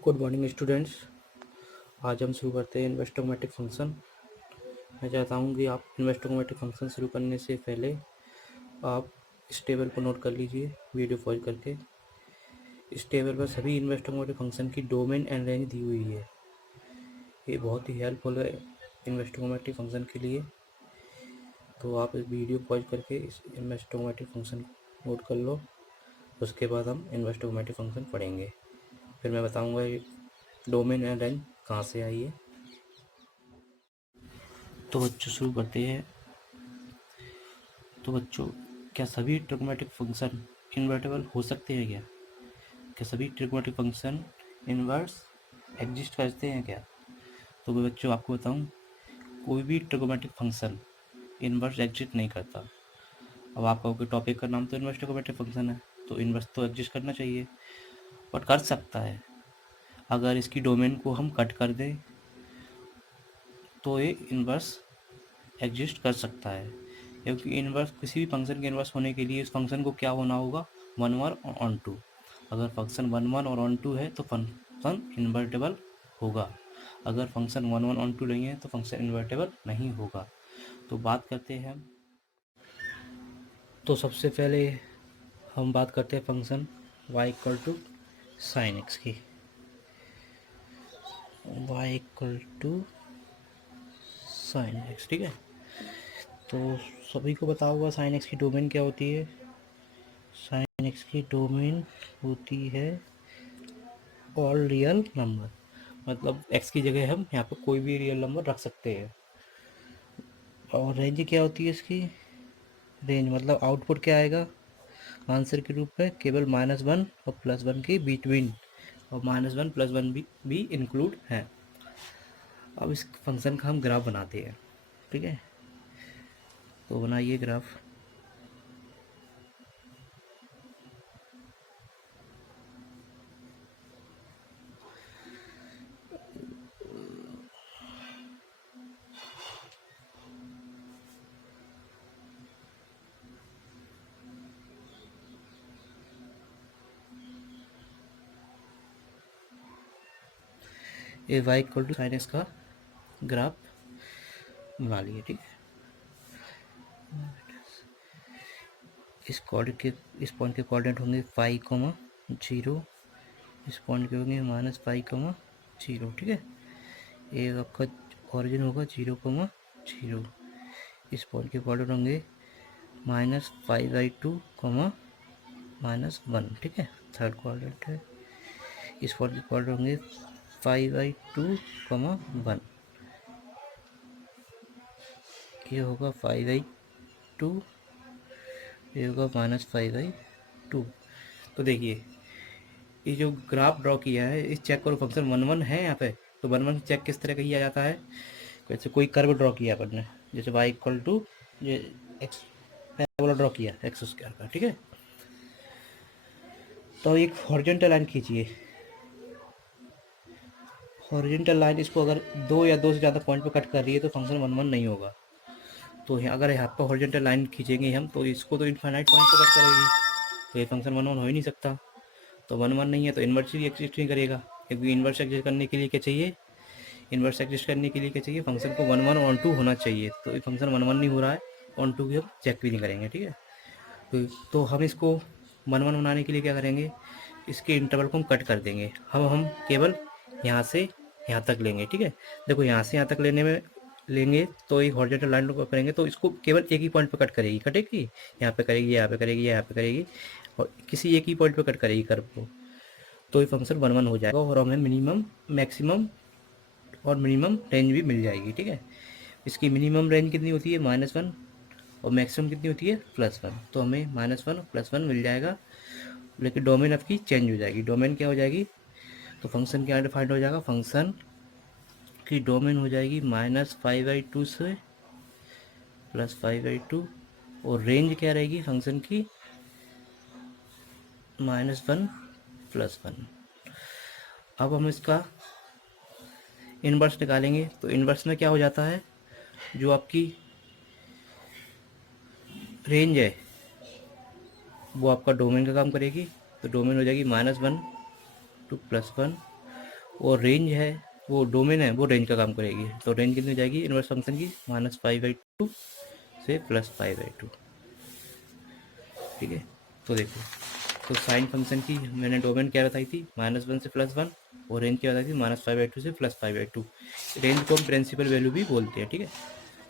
Good morning students. आज हम शुरू करते हैं इन्वेस्टोमेटिक फंक्शन। मैं चाहता हूँ कि आप इन्वेस्टोमेटिक फंक्शन शुरू करने से पहले आप इस टेबल को नोट कर लीजिए वीडियो पॉज करके। इस टेबल पर सभी इन्वेस्टोमेटिक फंक्शन की डोमेन एंड रेंज दी हुई है। ये बहुत ही हेल्पफुल है इन्वेस्टोमेटिक फंक्शन के लिए। तो आप इस वीडियो पॉज करके इस इन्वेस्टोमेटिक फंक्शन को नोट कर लो। उसके बाद हम इन्वेस्टोमेटिक फंक्शन पढ़ेंगे। फिर मैं बताऊँगा ये डोमेन एंड रेंज कहाँ से आई है। तो बच्चों शुरू करते हैं। तो बच्चों, क्या सभी ट्रिग्नोमेट्रिक फंक्शन इन्वर्टेबल हो सकते हैं क्या? क्या सभी ट्रिग्नोमेट्रिक फंक्शन इन्वर्स एग्जिस्ट करते हैं क्या? तो मैं बच्चों आपको बताऊं, कोई भी ट्रिग्नोमेट्रिक फंक्शन इन्वर्स एग्जिस्ट नहीं करता। अब आप कहोगे टॉपिक का नाम तो इन्वर्स ट्रिग्नोमेट्रिक फंक्शन है, तो इन्वर्स तो एग्जिस्ट करना चाहिए, बट कर सकता है। अगर इसकी डोमेन को हम कट कर दें तो ये इन्वर्स एग्जिस्ट कर सकता है, क्योंकि इन्वर्स किसी भी फंक्शन के इन्वर्स होने के लिए इस फंक्शन को क्या होना होगा, 1 और ऑन टू। अगर फंक्शन 1 और ऑन टू है तो फंक्शन इन्वर्टेबल होगा। अगर फंक्शन 1 ऑन टू नहीं है तो फंक्शन इन्वर्टेबल नहीं होगा। तो बात करते हैं हम। तो सबसे पहले हम बात करते हैं function y equal to sine x की। y equal to sine x, ठीक है। तो सभी को पता होगा साइन एक्स की डोमेन क्या होती है। साइन एक्स की डोमेन होती है ऑल रियल नंबर, मतलब एक्स की जगह हम यहाँ पर कोई भी रियल नंबर रख सकते हैं। और रेंज क्या होती है इसकी? रेंज मतलब आउटपुट क्या आएगा आंसर के रूप में, केवल -1 और +1 के बिटवीन, और -1 +1 भी इंक्लूड है। अब इस फंक्शन का हम ग्राफ बनाते हैं, ठीक है। तो बनाइए ग्राफ। ये y equal to sine x का ग्राफ बना लिए, ठीक है। इस पॉइंट के कोऑर्डिनेट होंगे 5,0, इस पॉइंट के होंगे -5,0, ठीक है। ये आपका ऑरिजिन होगा 0,0। इस पॉइंट के कोऑर्डिनेट होंगे -5/2, -1, ठीक है। थर्ड कोऑर्डिनेट है। इस पॉइंट के कोऑर्डिनेट होंगे 5/2, 1। ये होगा 5/2, ये होगा -5/2। तो देखिए, ये जो ग्राफ ड्रॉ किया है, इस चेक करो फंक्शन 1 है यहाँ पे। तो 1 चेक किस तरह किया जाता है? जैसे कोई कर्व ड्रॉ किया अपन ने, जैसे y इक्वल टू ये एक्स पैराबोला ड्रॉ किया एक्स स्क्वायर का, ठीक है। तो एक हॉरिजॉन्टल लाइन खींचिए। हॉरिजॉन्टल लाइन इसको अगर 2 या 2 से ज़्यादा पॉइंट पे कट कर रही है तो फंक्शन 1 नहीं होगा। तो अगर यहाँ पर हॉरिजॉन्टल लाइन खींचेंगे हम तो इसको तो इनफाइनाइट पॉइंट पे कट करेगी, तो ये फंक्शन 1 हो ही नहीं सकता। तो 1 नहीं है तो इन्वर्स भी एग्जिस्ट नहीं करेगा, क्योंकि इन्वर्स एग्जिस्ट करने के लिए क्या चाहिए? इन्वर्स एग्जिस्ट करने के लिए क्या चाहिए? फंक्शन को 1 ऑन टू होना चाहिए। तो ये फंक्शन 1 नहीं हो रहा है, ऑन टू की हम चेक भी नहीं करेंगे, ठीक है। तो हम इसको 1 बनाने के लिए क्या करेंगे, इसके इंटरवल को हम कट कर देंगे। हम केवल यहाँ से यहाँ तक लेंगे, ठीक है। देखो यहाँ से यहाँ तक लेंगे तो एक हॉरिजॉन्टल लाइन को करेंगे तो इसको केवल एक ही पॉइंट पे कट करेगी, कटेगी यहाँ पे करेगी, यहाँ पे करेगी, यहाँ पे करेगी, और किसी एक ही पॉइंट पे कट करेगी कर्व को। तो ये फंक्शन 1 हो जाएगा और हमें मिनिमम, मैक्सिमम और मिनिमम रेंज भी मिल जाएगी, ठीक है। इसकी मिनिमम रेंज कितनी होती है? -1, और मैक्सिमम कितनी होती है? +1। तो हमें -1 और +1 मिल जाएगा, लेकिन डोमेन आपकी चेंज हो जाएगी। डोमेन क्या हो जाएगी? तो फंक्शन क्या डिफाइंड हो जाएगा? फंक्शन की डोमेन हो जाएगी -5/2 से +5/2, और रेंज क्या रहेगी फंक्शन की? -1, +1। अब हम इसका इन्वर्स निकालेंगे, तो इन्वर्स में क्या हो जाता है, जो आपकी रेंज है वो आपका डोमेन का काम करेगी। तो डोमेन हो जाएगी -1 to +1, और रेंज है, वो डोमेन है, वो रेंज का काम करेगी। तो रेंज कितनी हो जाएगी इनवर्स फंक्शन की, -5/2 से +5/2। ठीक है, तो देखो, तो साइन फंक्शन की मैंने डोमेन क्या बताई थी, -1 से +1, और रेंज क्या बताई थी, -5/2 से +5/2। रेंज को हम प्रिंसिपल वैल्यू भी बोलते हैं। ठीक है,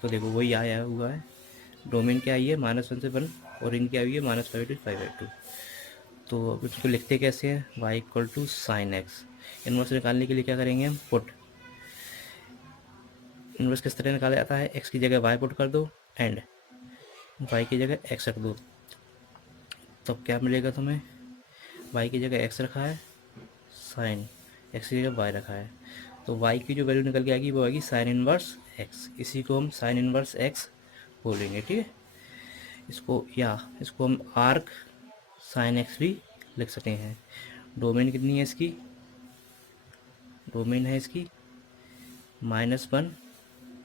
तो देखो वही आया हुआ है, डोमेन क्या आई है -1 से 1, और रेंज क्या आई है -5/2 से 5/2। तो अब इसको लिखते कैसे हैं, y=sin x। इनवर्स निकालने के लिए क्या करेंगे हम, पुट। इनवर्स किस तरह निकाला जाता है, x की जगह y पुट कर दो, एंड y की जगह x रख दो। तब क्या मिलेगा तुम्हें, y की जगह x रखा है, साइन x की जगह y रखा है, तो y की जो वैल्यू निकल के आएगी वो आएगी साइन इनवर्स x। इसी को हम साइन इनवर्स x बोलेंगे। ठीक है, इसको हम आर्क साइन एक्स भी लिख सकते हैं। डोमेन कितनी है इसकी, डोमेन है इसकी -1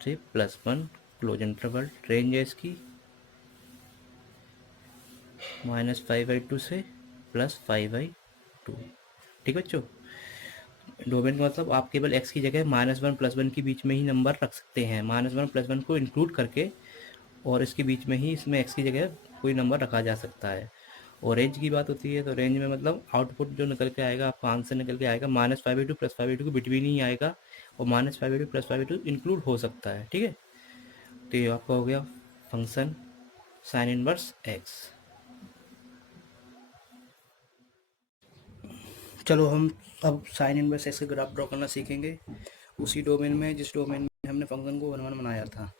से +1 क्लोज इंटरवल। रेंज है इसकी -5/2 से +5/2। ठीक है बच्चों, डोमेन का मतलब आप केवल x की जगह -1 +1 के बीच में ही नंबर रख सकते हैं, -1 +1 को इंक्लूड करके, और इसके बीच में ही इसमें x की जगह कोई नंबर रखा जा सकता है। और रेंज की बात होती है, तो रेंज में मतलब आउटपुट जो निकल के आएगा, आपका आंसर निकल के आएगा -5/2 +5/2 के बिटवीन ही आएगा, और -5/2 +5/2 इंक्लूड हो सकता है। ठीक है, तो ये आपका हो गया फंक्शन साइन इनवर्स एक्स। चलो हम अब साइन इनवर्स एक्स का ग्राफ ड्रॉ करना सीखेंगे, उसी डोमेन में जिस डोमेन में हमने फंक्शन को 1 1 बनाया था।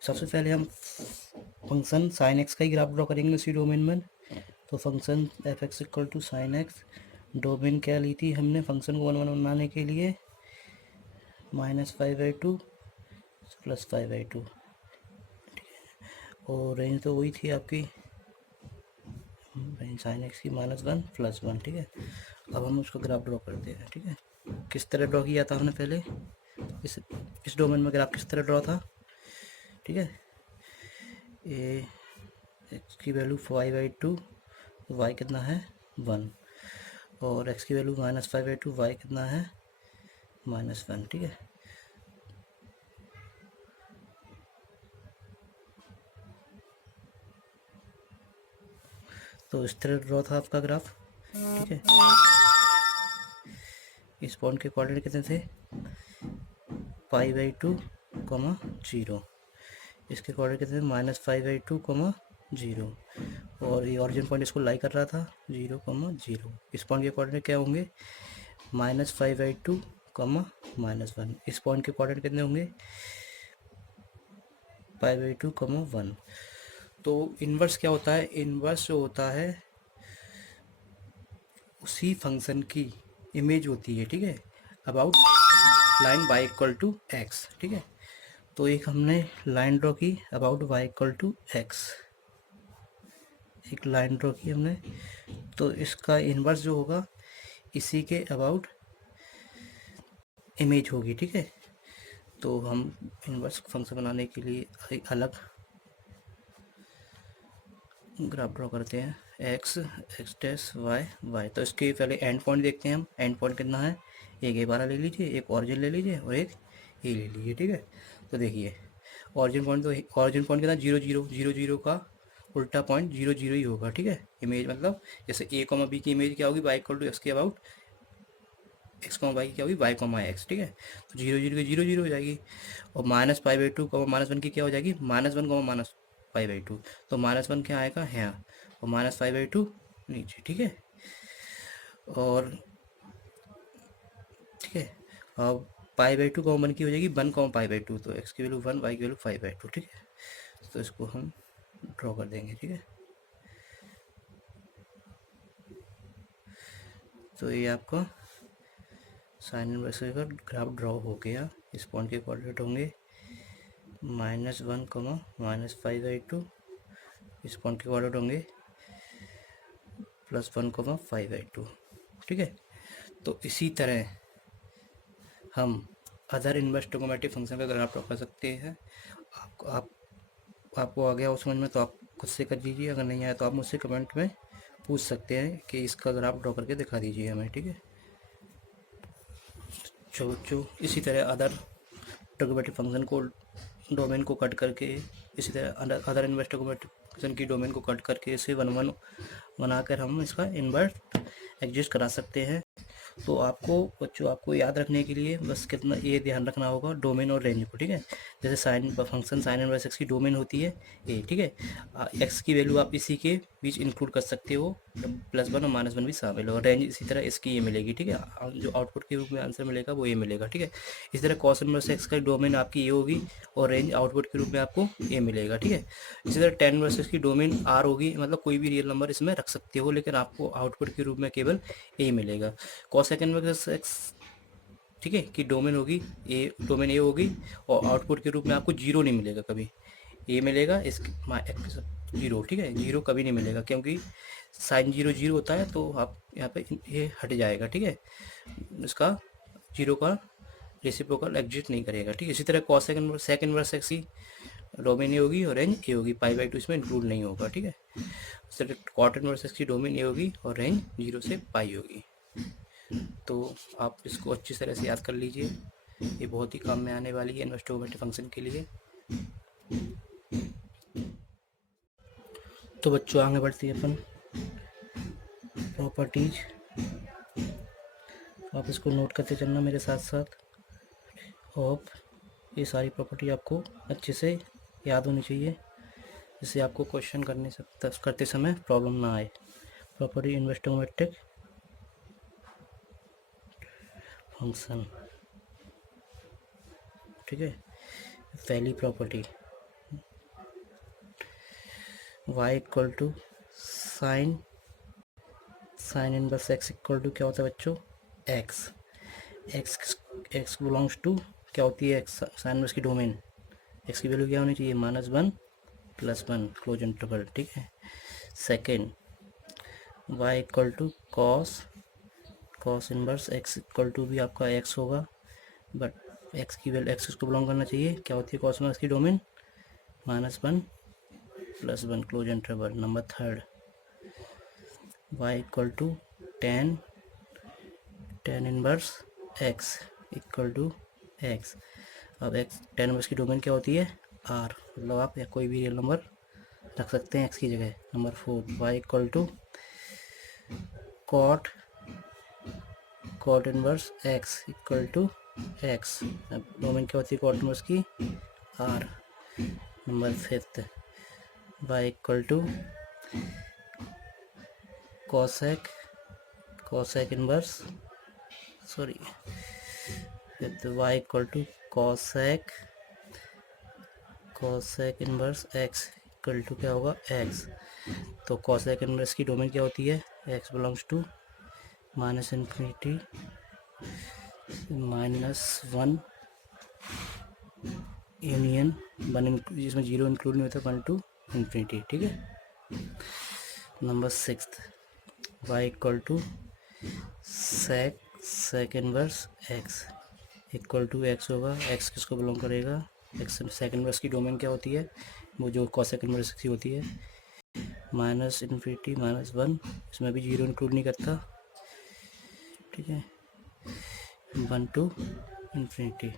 सबसे पहले हम फंक्शन साइन एक्स का ही ग्राफ ड्रॉ करेंगे उसी डोमेन में। तो फंक्शन f(x)sin x, डोमेन क्या ली थी हमने फंक्शन को 1 1 बनाने के लिए, -5/2 +5/2, और रेंज तो वही थी आपकी, रेंज साइन एक्स की -1 +1। ठीक है, अब हम उसका ग्राफ ड्रॉ करते हैं। ठीक है, किस तरह ड्रॉ किया था हमने पहले, इस डोमेन में ग्राफ किस तरह ड्रॉ था। ठीक है, ए एक्स की वैल्यू 5/2, वाई कितना है 1, और एक्स की वैल्यू -5/2, वाई कितना है -1। ठीक है, तो इस तरह ड्रॉ था आपका ग्राफ। ठीक है, इस पॉइंट के कोऑर्डिनेट कितने थे, 5/2, 0। इसके कोऑर्डिनेट कितने थे, -5/2, 0, और ये ऑरिजिन पॉइंट इसको लाई कर रहा था 0, 0। इस पॉइंट के कोऑर्डिनेट क्या होंगे, -5/2, -1। इस पॉइंट के कोऑर्डिनेट कितने होंगे, 5/2, 1। तो इन्वर्स क्या होता है, इन्वर्स जो होता है उसी फंक्शन की इमेज होती है। ठीक है, अबाउट लाइन y=x। ठीक है, तो एक हमने लाइन ड्रॉ की अबाउट y=x, एक लाइन ड्रॉ की हमने, तो इसका इन्वर्स जो होगा इसी के अबाउट इमेज होगी। ठीक है, तो हम इन्वर्स फंक्शन बनाने के लिए एक अलग ग्राफ ड्रॉ करते हैं, x y y। तो इसके पहले एंड पॉइंट देखते हैं हम, एंड पॉइंट कितना है, एक ए बारह ले लीजिए, एक ऑरिजिन ले लीजिए, और एक ए ले लीजिए। ठीक है, तो देखिए ऑरिजिन पॉइंट, तो ऑरिजिन पॉइंट कितना 0 0 0 0 का उल्टा पॉइंट 0 0 ही होगा। ठीक है, इमेज मतलब जैसे a बी की इमेज क्या होगी, y=x के अबाउट, x वाई की क्या होगी, y, x। ठीक है, तो 0 0 की 0 0 हो जाएगी, और -5/2 -1 की क्या हो जाएगी, -1, -5/2। तो -1 क्या आएगा है, और -5/2 नीचे। ठीक है, और ठीक है, अब π/2 1 की हो जाएगी 1, π/2, तो x की वैल्यू 1, y की वैल्यू 5/2। ठीक है, तो इसको हम ड्रॉ कर देंगे। ठीक है, तो ये आपका साइन इनवर्स का ग्राफ ड्रॉ हो गया। इस पॉइंट के कोऑर्डिनेट होंगे -1, -5/2, इस पॉइंट के कोऑर्डिनेट होंगे +1, 5/2। ठीक है, तो इसी तरह हम अदर इनवर्स ट्रिग्नोमेट्रिक फंक्शन का ग्राफ ड्रॉ कर सकते हैं। आपको आ गया हो समझ में तो आप खुद से कर दीजिए, अगर नहीं आया तो आप मुझसे कमेंट में पूछ सकते हैं कि इसका ग्राफ ड्रॉ करके दिखा दीजिए हमें। ठीक है, बच्चों इसी तरह अदर ट्रिग्नोमेट्रिक फंक्शन को डोमेन को कट करके, इसी तरह अदर इन्वर्स ट्रिग्नोमेट्रिक फंक्शन की डोमेन को कट करके इसे वन वन बनाकर हम इसका इन्वर्स एग्जिस्ट करा सकते हैं। तो आपको बच्चों आपको याद रखने के लिए बस कितना ये ध्यान रखना होगा डोमेन और रेंज को, ठीक है। जैसे sine function sine inverse x की डोमेन होती है ए, ठीक है। एक्स की वैल्यू आप इसी के बीच इंक्लूड कर सकते हो, +1 और -1 भी शामिल होगा। रेंज इसी तरह इसकी ये मिलेगी, ठीक है। जो आउटपुट के रूप में आंसर मिलेगा वो ये मिलेगा, ठीक है। इसी तरह कॉस इनवर्स एक्स का डोमेन आपकी ये होगी और रेंज आउटपुट के रूप में आपको ये मिलेगा, ठीक है। इसी तरह टेन इनवर्स एक्स की डोमेन आर होगी, मतलब कोई भी रियल नंबर इसमें रख सकते हो, लेकिन आपको आउटपुट के रूप में केवल ए मिलेगा। कॉसेक इनवर्स एक्स, ठीक है, कि डोमेन होगी ए, डोमेन ए होगी और आउटपुट के रूप में आपको जीरो नहीं मिलेगा, कभी ए मिलेगा इसके जीरो, ठीक है। जीरो कभी नहीं मिलेगा क्योंकि साइन जीरो जीरो होता है, तो आप यहाँ पे ये हट जाएगा, ठीक है। इसका जीरो का रेसिप्रोकल एग्जिस्ट नहीं करेगा, ठीक है। इसी तरह कॉस सेक इनवर्स एक्स की डोमेन ए होगी और रेंज ए होगी, π/2 इसमें इंक्लूड नहीं होगा, ठीक है। इस तरह कॉट इनवर्स एक्स की डोमेन ए होगी और रेंज 0 से पाई होगी। तो आप इसको अच्छी तरह से याद कर लीजिए, ये बहुत ही काम में आने वाली है इन्वर्स ट्रिग्नोमेट्रिक फंक्शन के लिए। तो बच्चों आगे बढ़ते हैं अपन प्रॉपर्टीज, आप इसको नोट करते चलना मेरे साथ साथ। और ये सारी प्रॉपर्टी आपको अच्छे से याद होनी चाहिए, जिससे आपको क्वेश्चन करते समय प्रॉब्लम ना आए। प्रॉपर्टी इन्वर्स ट्रिग्नोमेट्रिक फंक्शन, ठीक है। पहली property y equal to sine inverse x equal to क्या होता है बच्चों, x बिलोंग्स टू क्या होती है, x साइन इनवर्स की डोमेन, x की वैल्यू क्या होनी चाहिए, -1 +1 क्लोज इंटरवल, ठीक है। Second y equal to cos inverse x equal to भी आपका x होगा, बट x की वैल्यू x को बिलोंग करना चाहिए, क्या होती है कॉस इनवर्स की domain, -1 +1 close interval. Number third y equal to tan inverse x equal to x। अब x टेन इनवर्स की डोमेन क्या होती है, r, मतलब आप या कोई भी रियल नंबर रख सकते हैं x की जगह। Number four y equal to cot inverse x equal to x। अब डोमेन क्या होती है कॉट इनवर्स की, r। Number fifth y equal to cosec inverse fifth y equal to cosec inverse x equal to क्या होगा, x। तो cosec inverse की domain क्या होती है, x बिलोंग्स टू -∞ -1 यूनियन 1, जिसमें 0 इंक्लूड नहीं होता, 1 to ∞, ठीक है। Number sixth y equal to sec inverse x equal to x होगा, x किसको बिलोंग करेगा, x सेक इनवर्स की डोमेन क्या होती है, वो जो कॉसेक इनवर्स की होती है, -∞ -1, इसमें भी 0 इंक्लूड नहीं करता, ठीक है, 1 to ∞।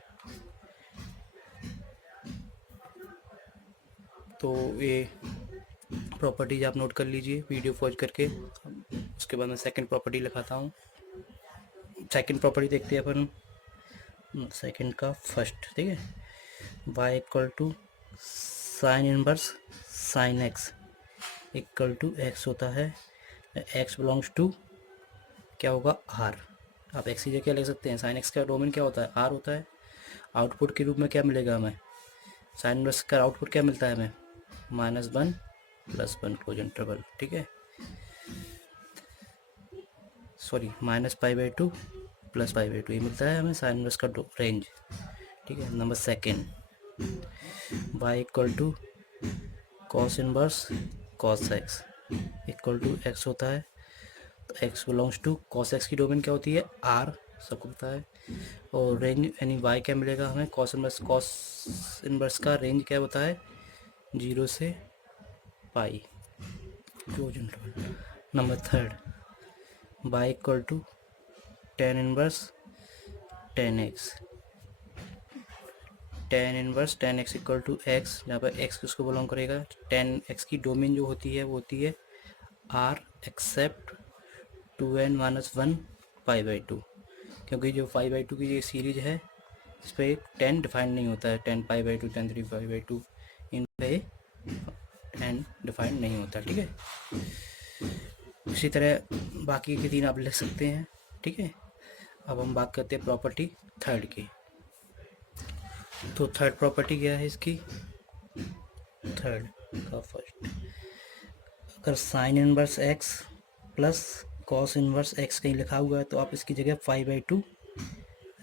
तो ये प्रॉपर्टीज आप नोट कर लीजिए वीडियो पॉज करके। उसके बाद मैं सेकंड प्रॉपर्टी लिखाता हूँ। सेकंड प्रॉपर्टी देखते हैं अपन, सेकंड का फर्स्ट, ठीक है। y equal to sine inverse sine x equal to x होता है, x बिलोंग्स टू क्या होगा, r। आप x की जगह क्या लिख सकते हैं, साइन x का डोमेन क्या होता है, r होता है। आउटपुट के रूप में क्या मिलेगा हमें, साइन इनवर्स का आउटपुट क्या मिलता है हमें, -1 +1 क्लोज इंटरवल, ठीक है। सॉरी -π/2 +π/2 ये मिलता है हमें साइन इनवर्स का रेंज, ठीक है। Number second y equal to cos inverse cos x equal to x होता है, तो x belongs to cos x की डोमेन क्या होती है, r, सबको पता है। और रेंज यानी y क्या मिलेगा हमें, कॉस इनवर्स का रेंज क्या होता है, 0 से pi close interval. Number third y equal to tan inverse 10x, tan inverse 10x equal to X, जहाँ पर x किसको बिलोंग करेगा, 10x की डोमेन जो होती है वो होती है r except 2n minus 1 pi by 2, क्योंकि जो पाई बाई 2 की ये सीरीज है इस पर 10 डिफाइन नहीं होता है, 10 पाई बाई 2, 10 3 पाई बाई 2, इन पे 10 डिफाइन नहीं होता। ठीक है, इसी तरह बाकी के 3 आप लिख सकते हैं। ठीक है, अब हम बात करते हैं प्रॉपर्टी थर्ड की। तो थर्ड प्रॉपर्टी क्या है इसकी, थर्ड का फर्स्ट, अगर sign inverse x plus cos inverse x कहीं लिखा हुआ है तो आप इसकी जगह 5/2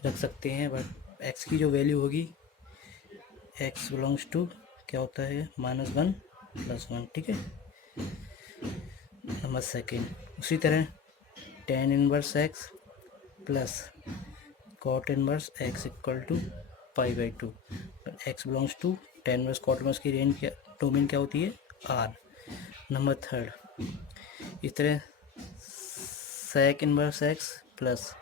रख सकते हैं, बट एक्स की जो वैल्यू होगी एक्स बिलोंग्स टू क्या होता है -1 + 1। ठीक है, नंबर सेकेंड, उसी तरह tan inverse x plus cot inverse x equal to 5/2, X belongs to tan inverse cot inverse की रेंज क्या, डोमेन क्या होती है आर। नंबर थर्ड, इस तरह sec inverse x plus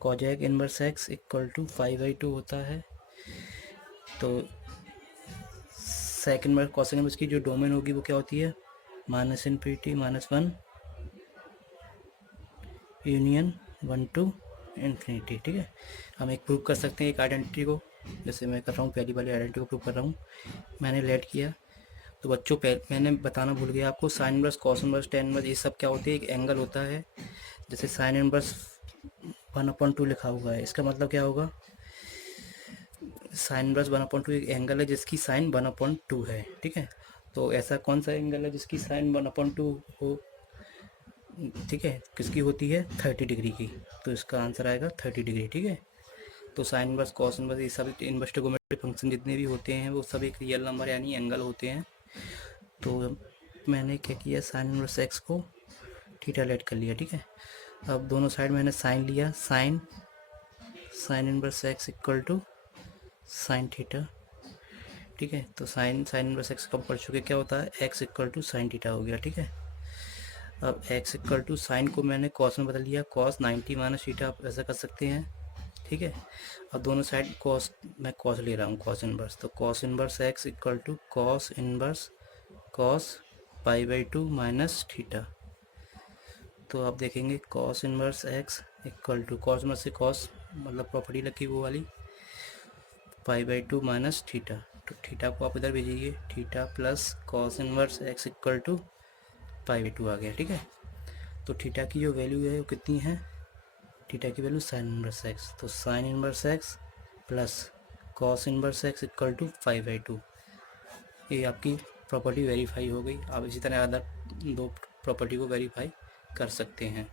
cosec inverse x equal to 5/2 होता है। तो सेक इनवर्स कॉसेक इनवर्स की जो डोमेन होगी वो क्या होती है -∞ -1 यूनियन 1 to ∞। ठीक है, हम एक प्रूव कर सकते हैं एक आइडेंटिटी को, जैसे मैं कर रहा हूँ पहली वाली आइडेंटिटी को प्रूव कर रहा हूँ। मैंने लेट किया तो बच्चों मैंने बताना भूल गया आपको, sine inverse cos inverse tan inverse ये सब क्या होते हैं, एक एंगल होता है। जैसे साइन इनवर्स 1/2 लिखा हुआ है, इसका मतलब क्या होगा, साइन इनवर्स 1/2 एक एंगल है जिसकी साइन 1/2 है। ठीक है, तो ऐसा कौन सा एंगल है जिसकी साइन 1/2 हो, ठीक है, किसकी होती है 30 डिग्री की, तो इसका आंसर आएगा 30 डिग्री। ठीक है, तो साइन इनवर्स कॉस इनवर्स ये सब इनवर्स ट्रिगोनोमेट्रिक फंक्शन जितने भी होते हैं वो सब एक रियल नंबर यानी एंगल होते हैं। तो मैंने क्या किया, साइन इनवर्स एक्स को थीटा लेट कर लिया। ठीक है, अब दोनों साइड मैंने साइन लिया, sine inverse x equal to sine theta. ठीक है, तो साइन इनवर्स एक्स कम पढ़ चुके, क्या होता है x equal to sine theta हो गया। ठीक है, अब एक्स इक्वल टू साइन को मैंने कॉस में बदल लिया, कॉस 90 माइनस थीटा, आप ऐसा कर सकते हैं। ठीक है, अब दोनों साइड कॉस, मैं कॉस ले रहा हूँ कॉस इनवर्स, तो cos inverse x equal to cos inverse cos π/2 minus theta. तो आप देखेंगे cos inverse x equal to cos में से कॉस मतलब प्रॉपर्टी लगी वो वाली π/2 माइनस थीटा, तो थीटा को आप इधर भेजिए, theta plus cos inverse x equal to π/2 आ गया। ठीक है, तो थीटा की जो वैल्यू है वो कितनी है, थीटा की वैल्यू साइन इनवर्स एक्स, तो sine inverse x plus cos inverse x equal to 5/2, ये आपकी प्रॉपर्टी वेरीफाई हो गई। आप इसी तरह अदर दो प्रॉपर्टी को वेरीफाई कर सकते हैं।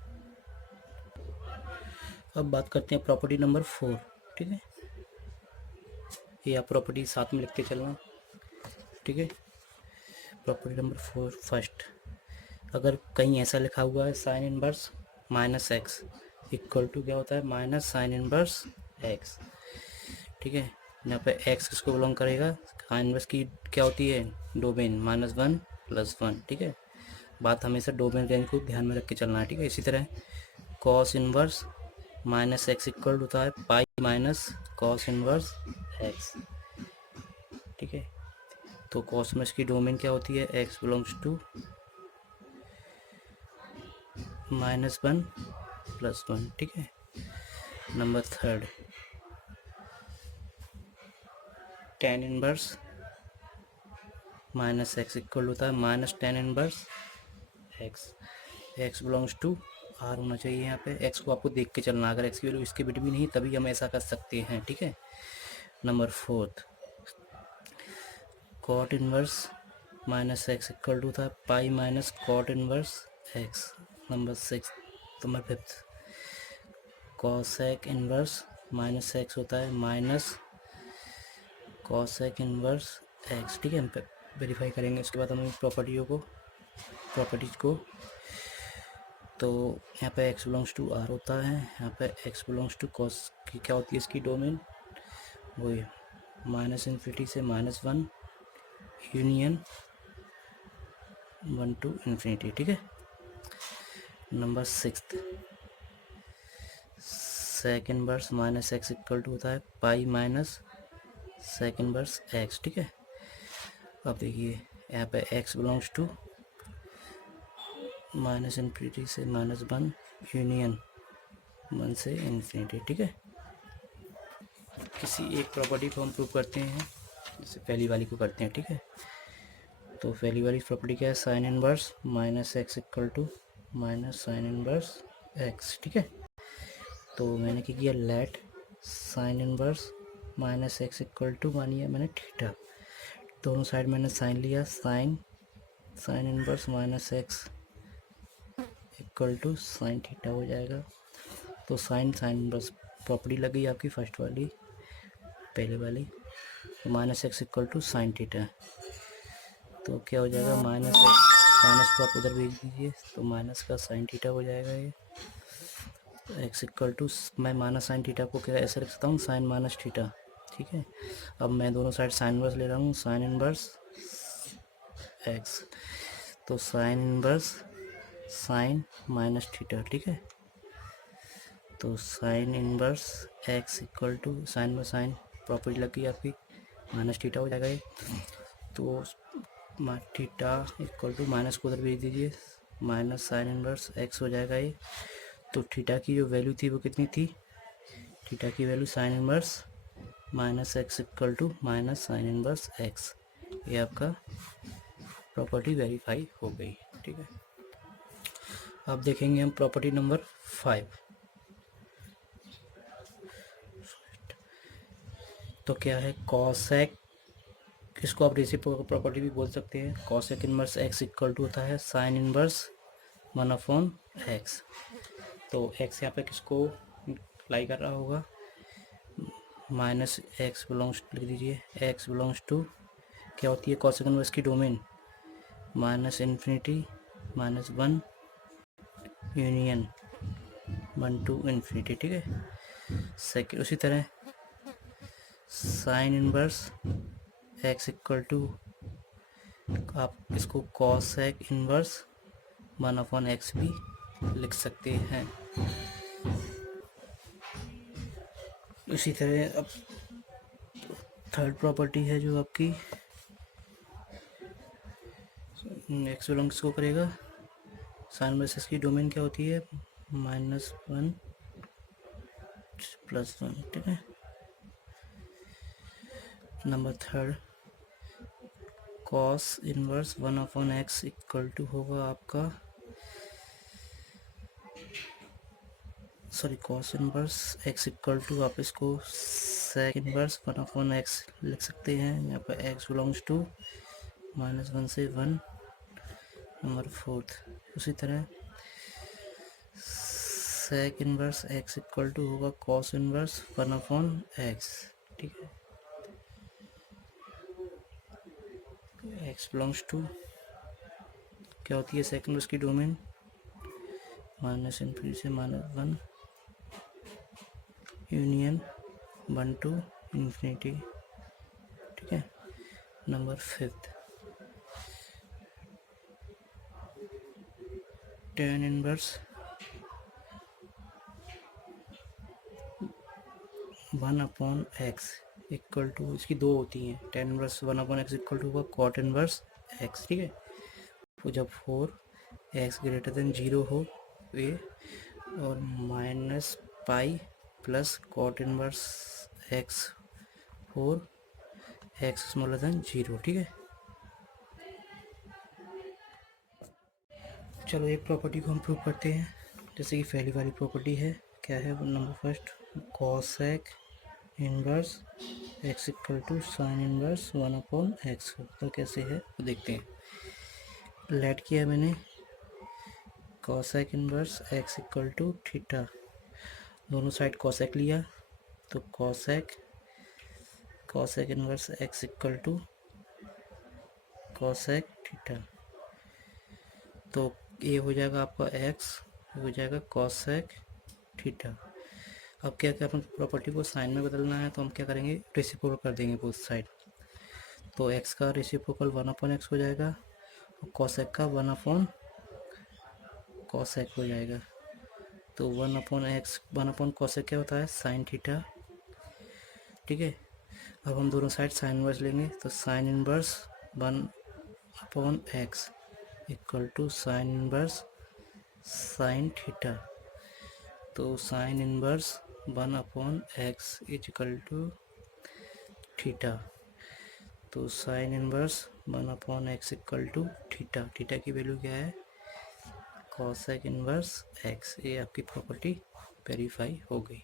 अब बात करते हैं प्रॉपर्टी नंबर 4। ठीक है, ये आप प्रॉपर्टी साथ में लिख के चलना। ठीक है, प्रॉपर्टी नंबर 4 फर्स्ट, अगर कहीं ऐसा लिखा हुआ है sine inverse minus x equal to क्या होता है माइनस साइन इनवर्स एक्स। ठीक है, यहाँ पे एक्स किसको बिलोंग करेगा, साइन इनवर्स की क्या होती है डोमेन -1 + 1। ठीक है, बात हमेशा डोमेन रेंज को ध्यान में रख के चलना है। ठीक है, इसी तरह cos inverse minus x equal होता है pi minus cos inverse x. ठीक है, तो कॉस इनवर्स की डोमेन क्या होती है, एक्स बिलोंग्स टू -1 + 1। ठीक है, number third, tan inverse minus x equal होता है minus tan inverse x, x belongs to R होना चाहिए। यहाँ पे एक्स को आपको देख के चलना, अगर एक्स की वैल्यू इसके बिट भी नहीं तभी हम ऐसा कर सकते हैं। ठीक है, number fourth, cot inverse minus x equal to था pi minus cot inverse X. Number six, number fifth, cosec inverse minus X होता है माइनस कॉसेक इनवर्स एक्स। ठीक है, हम वेरीफाई करेंगे, उसके बाद हम प्रॉपर्टीज को तो यहाँ पे x बिलोंग्स टू आर होता है, यहाँ पे x बिलोंग्स टू कॉस की क्या होती है इसकी डोमेन, वो -∞ से -1 यूनियन 1 to ∞। ठीक है, number sixth, sec inverse minus x equal to होता है pi minus sec inverse x, ठीक है। अब देखिए यहाँ पे x belongs to minus infinity से माइनस वन यूनियन वन से इन्फिनिटी, ठीक है। किसी एक प्रॉपर्टी को हम प्रूव करते हैं, जैसे पहली वाली को करते हैं, ठीक है। तो पहली वाली प्रॉपर्टी क्या है, sine inverse minus x equal to minus sine inverse x, ठीक है। तो मैंने क्या किया, let sine inverse minus x equal to मानिए मैंने थीटा, दोनों साइड मैंने साइन लिया, sine sine inverse minus x equal to sine theta हो जाएगा। तो साइन साइन इनवर्स प्रॉपर्टी लगी आपकी फर्स्ट वाली, पहले वाली। तो minus x equal to sine theta, तो क्या हो जाएगा माइनस एक्स, माइनस को आप उधर भेज दीजिए, तो माइनस का साइन थीटा हो जाएगा ये। एक्स इक्वल टू, मैं माइनस साइन थीटा को क्या ऐसे रख सकता हूँ, साइन माइनस थीटा, ठीक है। अब मैं दोनों साइड साइन इनवर्स ले रहा हूँ, साइन इनवर्स एक्स, तो sine inverse sine minus theta, ठीक है। तो sine inverse x equal to sine में साइन प्रॉपर्टी लगी आपकी, माइनस थीटा हो जाएगा ये। तो थीटा इक्वल टू माइनस को उधर भेज दीजिए, माइनस साइन इनवर्स एक्स हो जाएगा ये। तो थीटा की जो वैल्यू थी वो कितनी थी, थीटा की value sine inverse minus x equal to minus sine inverse x, ये आपका प्रॉपर्टी वेरीफाई हो गई, ठीक है। अब देखेंगे हम प्रॉपर्टी नंबर 5। तो क्या है, कॉसेक, इसको आप रेसिप्रोकल प्रॉपर्टी भी बोल सकते हैं। Cosec inverse x equal to होता है साइन इनवर्स 1/x। तो x यहाँ पे किसको अप्लाई कर रहा होगा, माइनस एक्स बिलोंग्स लिख दीजिए, x बिलोंग्स टू क्या होती है कॉसेक इनवर्स की domain, minus infinity minus one union one to infinity, ठीक है। सेकेंड उसी तरह sine inverse x equal to, आप इसको कॉसेक इनवर्स 1/x भी लिख सकते हैं। इसी तरह अब थर्ड प्रॉपर्टी है जो आपकी एक्स बिलोंग्स को करेगा, साइन वर्सेस की डोमेन क्या होती है, माइनस वन प्लस वन, ठीक है। Number third, cos inverse 1/x equal to होगा आपका, sorry cos inverse x equal to, आप इसको सेक इनवर्स 1/x लिख सकते हैं। यहाँ पर x belongs to minus one से वन। नंबर फोर्थ, उसी तरह sec inverse x equal to होगा कॉस इनवर्स 1/x, ठीक है। x बिलोंग्स टू क्या होती है सेक इनवर्स की डोमेन, माइनस इन्फिनिटी से minus one union one to infinity, ठीक है। Number fifth, tan inverse 1/x equal to, इसकी दो होती हैं, tan inverse 1/x equal to होगा कॉट इनवर्स x, ठीक है। तो जब 4x ग्रेटर देन 0 हो ये, और माइनस pi plus cot inverse x 4x smaller than 0, ठीक है। चलो एक प्रॉपर्टी को हम प्रूव करते हैं, जैसे कि पहली वाली प्रॉपर्टी है, क्या है number first, cosec inverse x equal to sine inverse 1/x, तो कैसे है तो देखते हैं। लेट किया मैंने cosec inverse x equal to theta, दोनों साइड कॉसेक लिया, तो cosec cosec inverse x equal to cosec theta, तो ये हो जाएगा आपका x, हो जाएगा कॉसेक थीटा। अब क्या क्या अपन प्रॉपर्टी को साइन में बदलना है, तो हम क्या करेंगे, रेसिप्रोकल कर देंगे बोथ साइड। तो x का रेसिप्रोकल 1/x हो जाएगा, और कॉसेक का 1/cosec हो जाएगा। तो 1/x 1/cos क्या होता है, साइन थीटा। ठीक है, अब हम दोनों साइड साइन इनवर्स लेंगे, तो sine inverse 1/x equal to sine inverse sine theta. तो sine inverse 1/x is equal to theta. तो sine inverse 1/x equal to theta. Theta की वैल्यू क्या है, कॉसेक इनवर्स x। ये आपकी प्रॉपर्टी वेरीफाई हो गई।